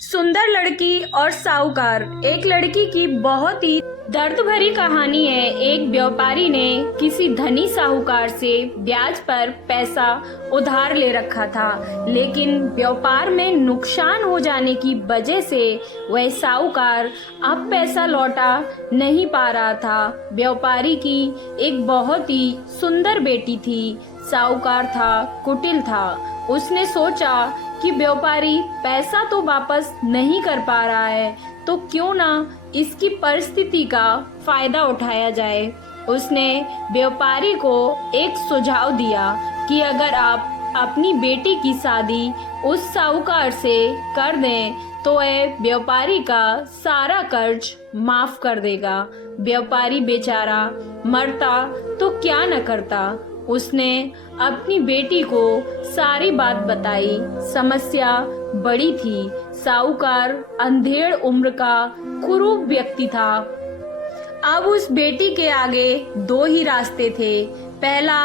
सुंदर लड़की और साहूकार। एक लड़की की बहुत ही दर्द भरी कहानी है। एक व्यापारी ने किसी धनी साहूकार से ब्याज पर पैसा उधार ले रखा था, लेकिन व्यापार में नुकसान हो जाने की वजह से वह साहूकार अब पैसा लौटा नहीं पा रहा था। व्यापारी की एक बहुत ही सुंदर बेटी थी। साहूकार था कुटिल था। उसने सोचा कि व्यापारी पैसा तो वापस नहीं कर पा रहा है, तो क्यों ना इसकी परिस्थिति का फायदा उठाया जाए। उसने व्यापारी को एक सुझाव दिया कि अगर आप अपनी बेटी की शादी उस साहूकार से कर दें तो वह व्यापारी का सारा कर्ज माफ कर देगा। व्यापारी बेचारा मरता तो क्या न करता। उसने अपनी बेटी को सारी बात बताई। समस्या बड़ी थी। साहूकार अंधेड़ उम्र का कुरूप व्यक्ति था। अब उस बेटी के आगे दो ही रास्ते थे। पहला,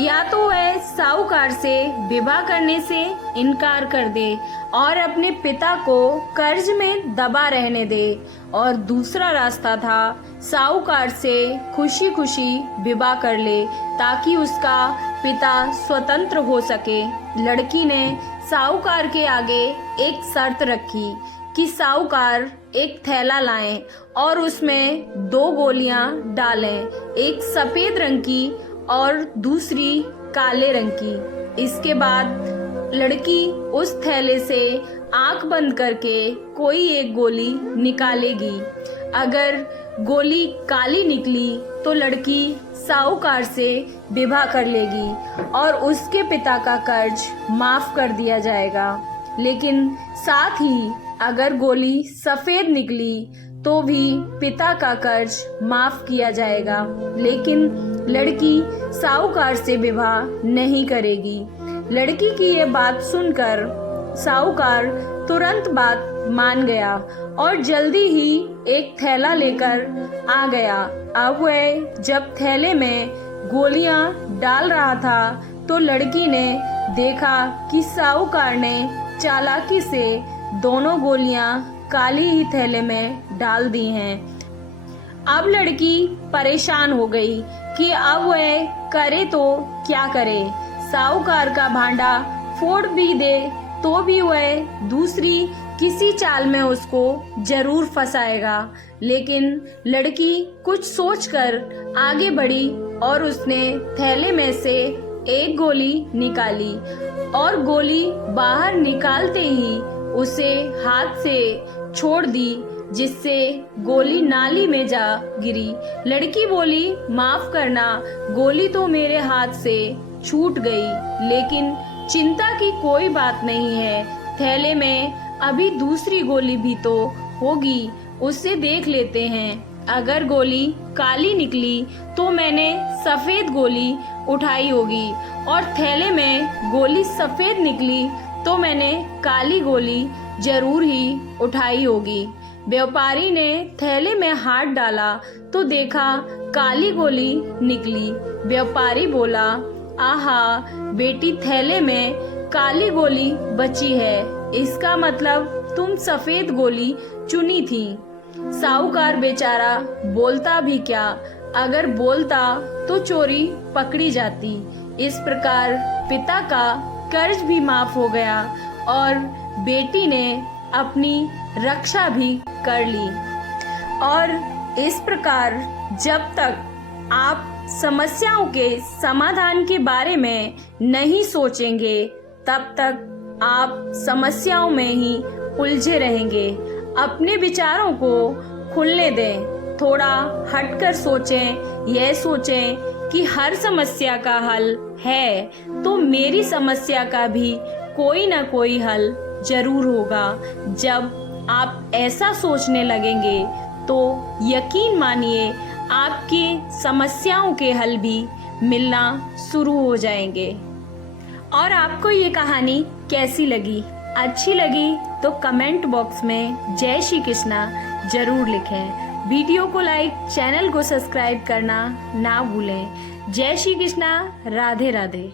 या तो वह साहूकार से विवाह करने से इनकार कर दे और अपने पिता को कर्ज में दबा रहने दे, और दूसरा रास्ता था साहूकार से खुशी खुशी विवाह कर ले ताकि उसका पिता स्वतंत्र हो सके। लड़की ने साहूकार के आगे एक शर्त रखी कि साहूकार एक थैला लाएं और उसमें 2 गोलियां डालें, एक सफेद रंग की और दूसरी काले रंग की। इसके बाद लड़की उस थैले से आंख बंद करके कोई एक गोली निकालेगी। अगर गोली काली निकली तो लड़की साहूकार से विवाह कर लेगी और उसके पिता का कर्ज माफ कर दिया जाएगा। लेकिन साथ ही अगर गोली सफेद निकली तो भी पिता का कर्ज माफ किया जाएगा, लेकिन लड़की साहूकार से विवाह नहीं करेगी। लड़की की ये बात सुनकर साहूकार तुरंत बात मान गया और जल्दी ही एक थैला लेकर आ गया। अब वह जब थैले में गोलियां डाल रहा था तो लड़की ने देखा कि साहूकार ने चालाकी से दोनों गोलियां काली ही थैले में डाल दी हैं। अब लड़की परेशान हो गई कि अब वह करे तो क्या करे। साहूकार का भांडा फोड़ भी दे तो भी वह दूसरी किसी चाल में उसको जरूर फंसाएगा। लेकिन लड़की कुछ सोचकर आगे बढ़ी और उसने थैले में से एक गोली निकाली और गोली बाहर निकालते ही उसे हाथ से छोड़ दी, जिससे गोली नाली में जा गिरी। लड़की बोली, माफ करना, गोली तो मेरे हाथ से छूट गई, लेकिन चिंता की कोई बात नहीं है। थैले में अभी दूसरी गोली भी तो होगी, उससे देख लेते हैं। अगर गोली काली निकली तो मैंने सफेद गोली उठाई होगी, और थैले में गोली सफेद निकली तो मैंने काली गोली जरूर ही उठाई होगी। व्यापारी ने थैले में हाथ डाला तो देखा काली गोली निकली। व्यापारी बोला, आहा बेटी, थैले में काली गोली बची है, इसका मतलब तुम सफेद गोली चुनी थी। साहूकार बेचारा बोलता भी क्या, अगर बोलता तो चोरी पकड़ी जाती। इस प्रकार पिता का कर्ज भी माफ हो गया और बेटी ने अपनी रक्षा भी कर ली। और इस प्रकार जब तक आप समस्याओं के समाधान के बारे में नहीं सोचेंगे तब तक आप समस्याओं में ही उलझे रहेंगे। अपने विचारों को खुलने दें, थोड़ा हटकर सोचें। यह सोचें कि हर समस्या का हल है तो मेरी समस्या का भी कोई ना कोई हल जरूर होगा। जब आप ऐसा सोचने लगेंगे तो यकीन मानिए आपकी समस्याओं के हल भी मिलना शुरू हो जाएंगे। और आपको ये कहानी कैसी लगी? अच्छी लगी तो कमेंट बॉक्स में जय श्री कृष्णा जरूर लिखें। वीडियो को लाइक, चैनल को सब्सक्राइब करना ना भूलें। जय श्री कृष्णा, राधे राधे।